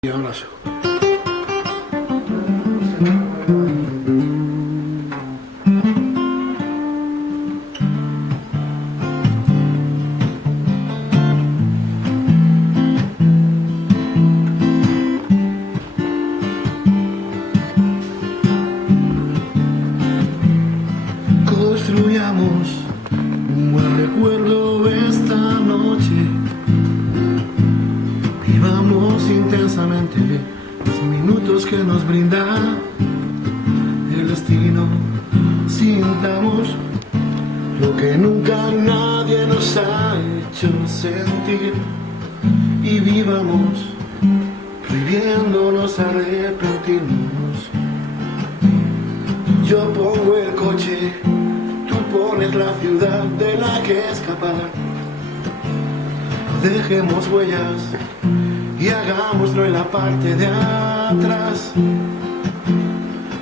Y ahora yo. Construyamos un buen recuerdo esta noche. Vivamos intensamente los minutos que nos brinda el destino. Sintamos lo que nunca nadie nos ha hecho sentir y vivamos prohibiéndonos arrepentirnos. Yo pongo el coche, tú pones la ciudad de la que escapar. Dejemos huellas y hagámoslo en la parte de atrás.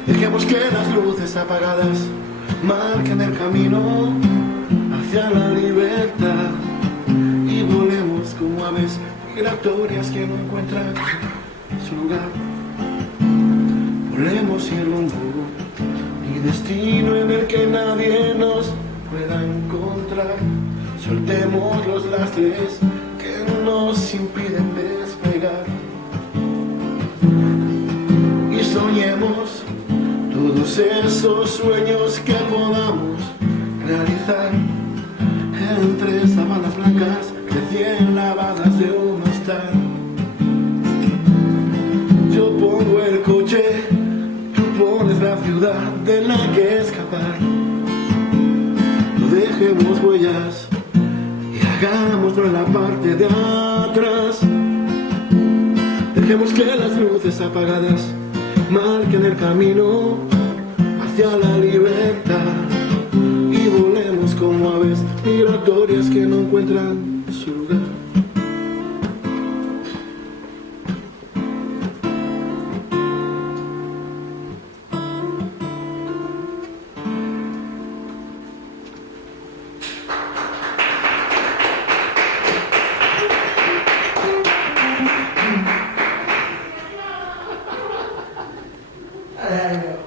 Dejemos que las luces apagadas marquen el camino hacia la libertad y volemos como aves migratorias que no encuentran su lugar. Volemos sin rumbo ni destino en el que nadie nos pueda encontrar. Soltemos los lastres que nos impiden despegar y soñemos todos esos sueños que podamos realizar entre sábanas blancas recién lavadas de un hostal. Yo pongo el coche, tú pones la ciudad de la que escapar. No dejemos huellas, hagámoslo en la parte de atrás. Dejemos que las luces apagadas marquen el camino hacia la libertad y volemos como aves migratorias que no encuentran su lugar.